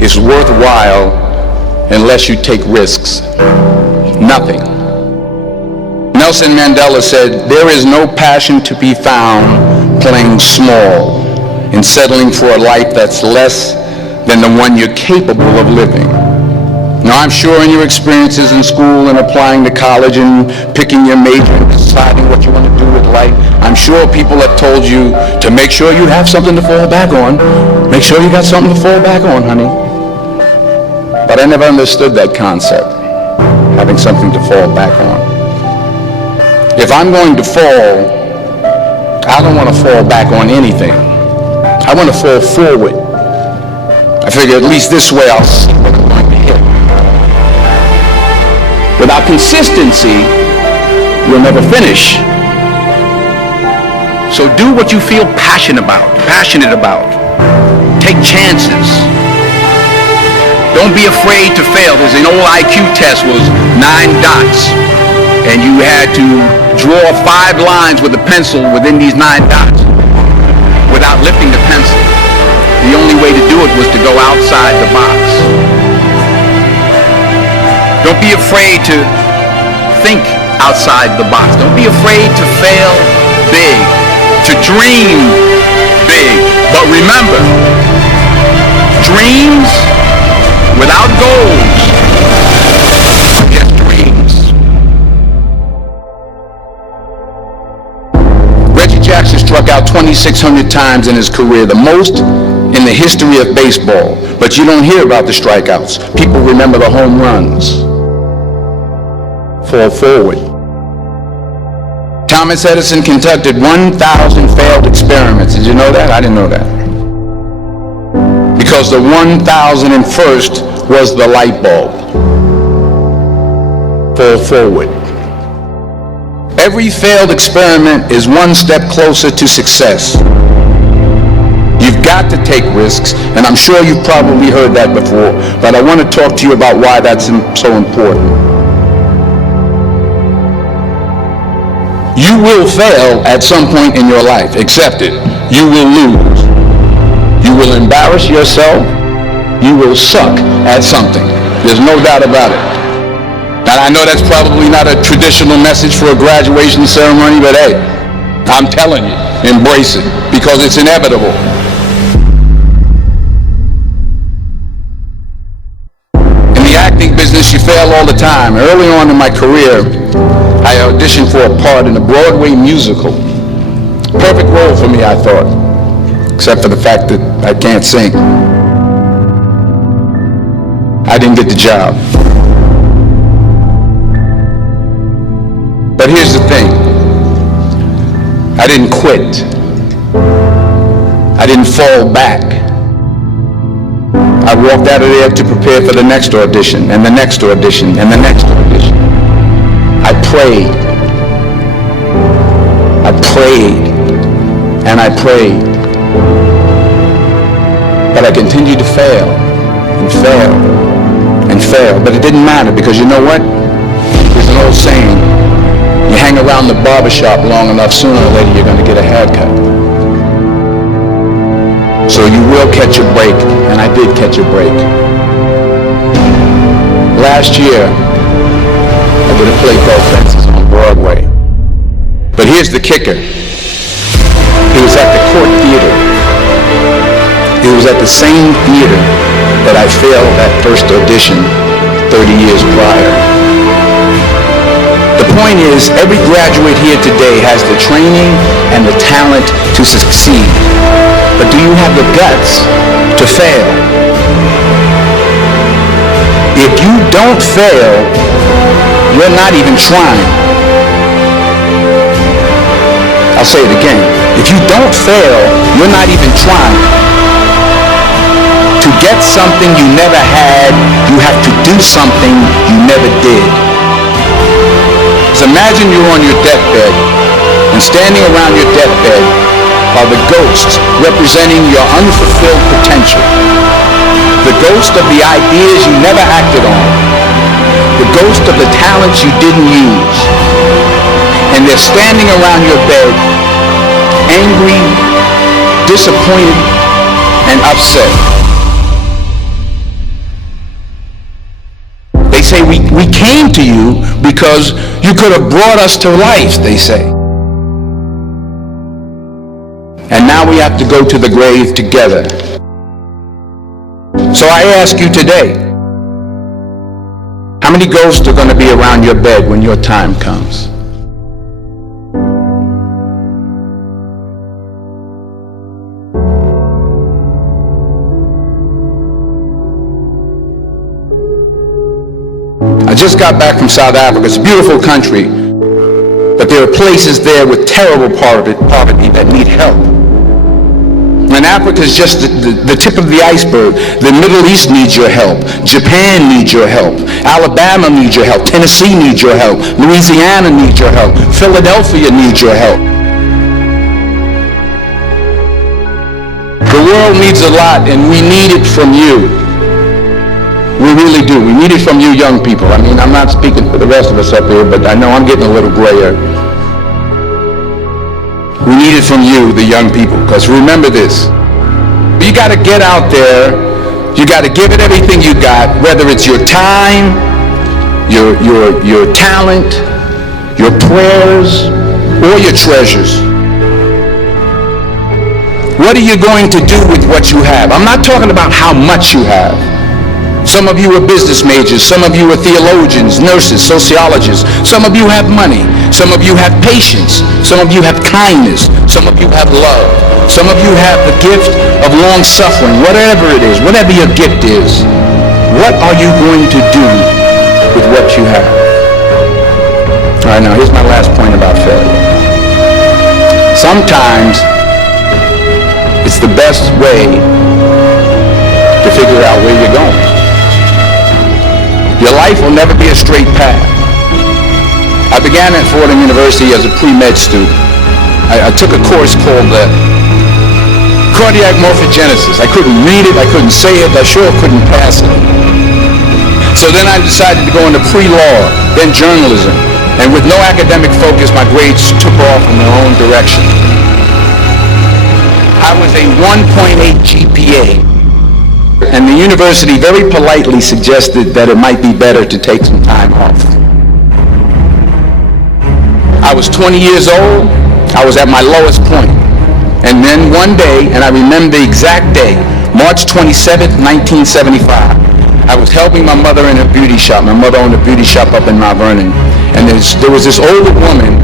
is worthwhile unless you take risks. Nothing. Nelson Mandela said, "There is no passion to be found playing small and settling for a life that's less than the one you're capable of living." Now, I'm sure in your experiences in school and applying to college and picking your major and deciding what you want to do with life, I'm sure people have told you to make sure you have something to fall back on. Make sure you got something to fall back on, honey. But I never understood that concept, having something to fall back on. If I'm going to fall, I don't want to fall back on anything. I want to fall forward. I figure at least this way I'll see what I'm going to hit. Without consistency, you'll never finish. So do what you feel passionate about. Take chances. Don't be afraid to fail. There's an old IQ test was 9 dots, and you had to draw 5 lines with a pencil within these 9 dots without lifting the pencil. The only way to do it was to go outside the box. Don't be afraid to think outside the box. Don't be afraid to fail big, to dream big. But remember, dreams without goals are just dreams. Reggie Jackson struck out 2,600 times in his career, the most in the history of baseball. But you don't hear about the strikeouts. People remember the home runs. Fall forward. Thomas Edison conducted 1,000 failed experiments. Did you know that? I didn't know that. Because the 1,001st was the light bulb. Fall forward. Every failed experiment is one step closer to success. You've got to take risks, and I'm sure you've probably heard that before, but I want to talk to you about why that's so important. You will fail at some point in your life. Accept it. You will lose. You will embarrass yourself. You will suck at something. There's no doubt about it. And I know that's probably not a traditional message for a graduation ceremony, but hey, I'm telling you, embrace it, because it's inevitable. In the acting business, you fail all the time. Early on in my career, I auditioned for a part in a Broadway musical. Perfect role for me, I thought, except for the fact that I can't sing. I didn't get the job. But here's the thing. I didn't quit. I didn't fall back. I walked out of there to prepare for the next audition, and the next audition, and the next audition. I prayed, and I prayed. But I continued to fail, and fail, and fail. But it didn't matter, because you know what? There's an old saying, you hang around the barbershop long enough, sooner or later you're going to get a haircut. So you will catch a break, and I did catch a break. Last year, I did a play called Fences on Broadway. But here's the kicker. It was at the Court Theater. It was at the same theater that I failed that first audition 30 years prior. The point is, every graduate here today has the training and the talent to succeed. But do you have the guts to fail? If you don't fail, you're not even trying. I'll say it again. If you don't fail, you're not even trying. To get something you never had, you have to do something you never did. So imagine you're on your deathbed, and standing around your deathbed are the ghosts representing your unfulfilled potential. The ghost of the ideas you never acted on. The ghost of the talents you didn't use. And they're standing around your bed, angry, disappointed, and upset. say, we came to you because you could have brought us to life, they say. And now we have to go to the grave together. So I ask you today, how many ghosts are going to be around your bed when your time comes? I just got back from South Africa. It's a beautiful country, but there are places there with terrible poverty that need help. And Africa is just the tip of the iceberg. The Middle East needs your help. Japan needs your help. Alabama needs your help. Tennessee needs your help. Louisiana needs your help. Philadelphia needs your help. The world needs a lot, and we need it from you. We really do. We need it from you young people. I mean, I'm not speaking for the rest of us up here, but I know I'm getting a little grayer. We need it from you, the young people, because remember this. You got to get out there. You got to give it everything you got, whether it's your time, your talent, your prayers, or your treasures. What are you going to do with what you have? I'm not talking about how much you have. Some of you are business majors. Some of you are theologians, nurses, sociologists. Some of you have money. Some of you have patience. Some of you have kindness. Some of you have love. Some of you have the gift of long suffering. Whatever it is, whatever your gift is, what are you going to do with what you have? All right, now here's my last point about failure. Sometimes it's the best way to figure out where you're going. Your life will never be a straight path. I began at Fordham University as a pre-med student. I took a course called cardiac morphogenesis. I couldn't read it, I couldn't say it, I sure couldn't pass it. So then I decided to go into pre-law, then journalism, and with no academic focus, my grades took off in their own direction. I was a 1.8 GPA. And the university very politely suggested that it might be better to take some time off. I was 20 years old. I was at my lowest point. And then one day, and I remember the exact day, March 27th, 1975, I was helping my mother in her beauty shop. My mother owned a beauty shop up in Mount Vernon. And there was this older woman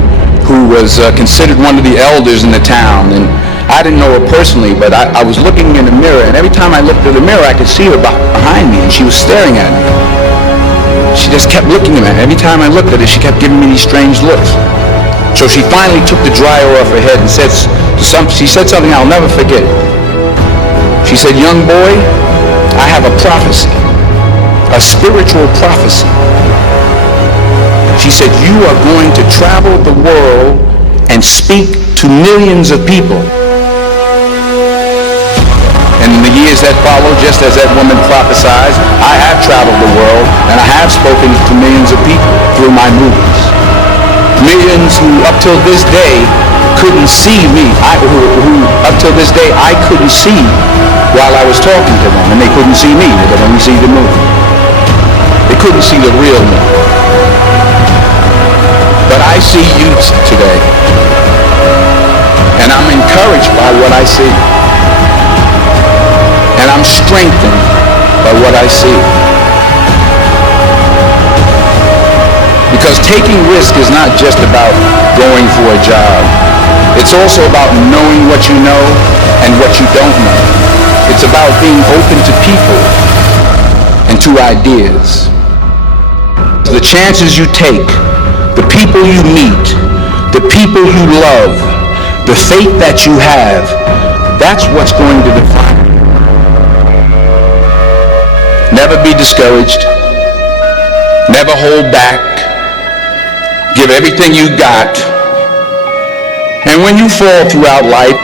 who was considered one of the elders in the town. And I didn't know her personally, but I was looking in the mirror, and every time I looked in the mirror, I could see her behind me, and she was staring at me. She just kept looking at me. Every time I looked at her, she kept giving me these strange looks. So she finally took the dryer off her head and she said something I'll never forget. She said, "Young boy, I have a prophecy, a spiritual prophecy." She said, "You are going to travel the world and speak to millions of people." And in the years that followed, just as that woman prophesied, I have traveled the world and I have spoken to millions of people through my movies. Millions who up till this day couldn't see me, who up till this day I couldn't see while I was talking to them, and they couldn't see me, they could only see the movie. They couldn't see the real me. But I see you today, and I'm encouraged by what I see. And I'm strengthened by what I see. Because taking risk is not just about going for a job. It's also about knowing what you know and what you don't know. It's about being open to people and to ideas. The chances you take, the people you meet, the people you love, the faith that you have, that's what's going to define you. Never be discouraged. Never hold back. Give everything you got. And when you fall throughout life,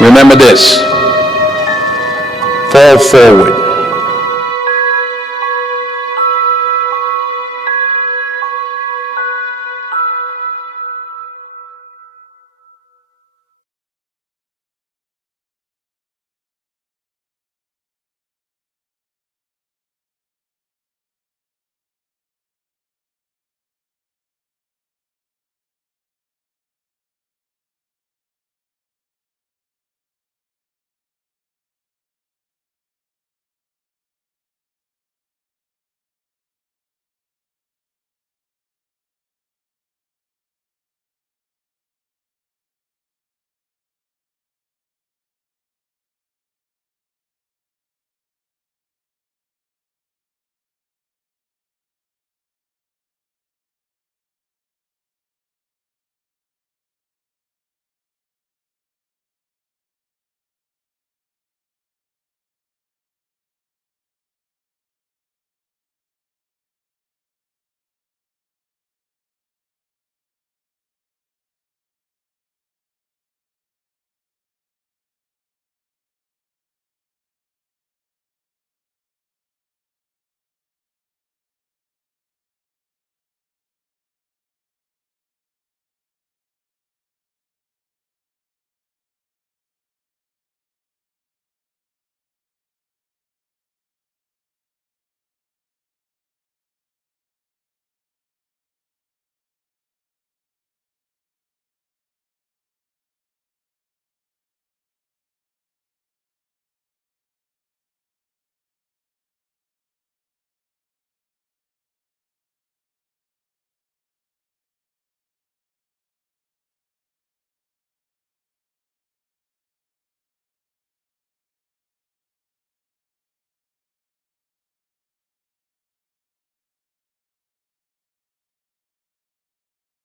remember this: fall forward.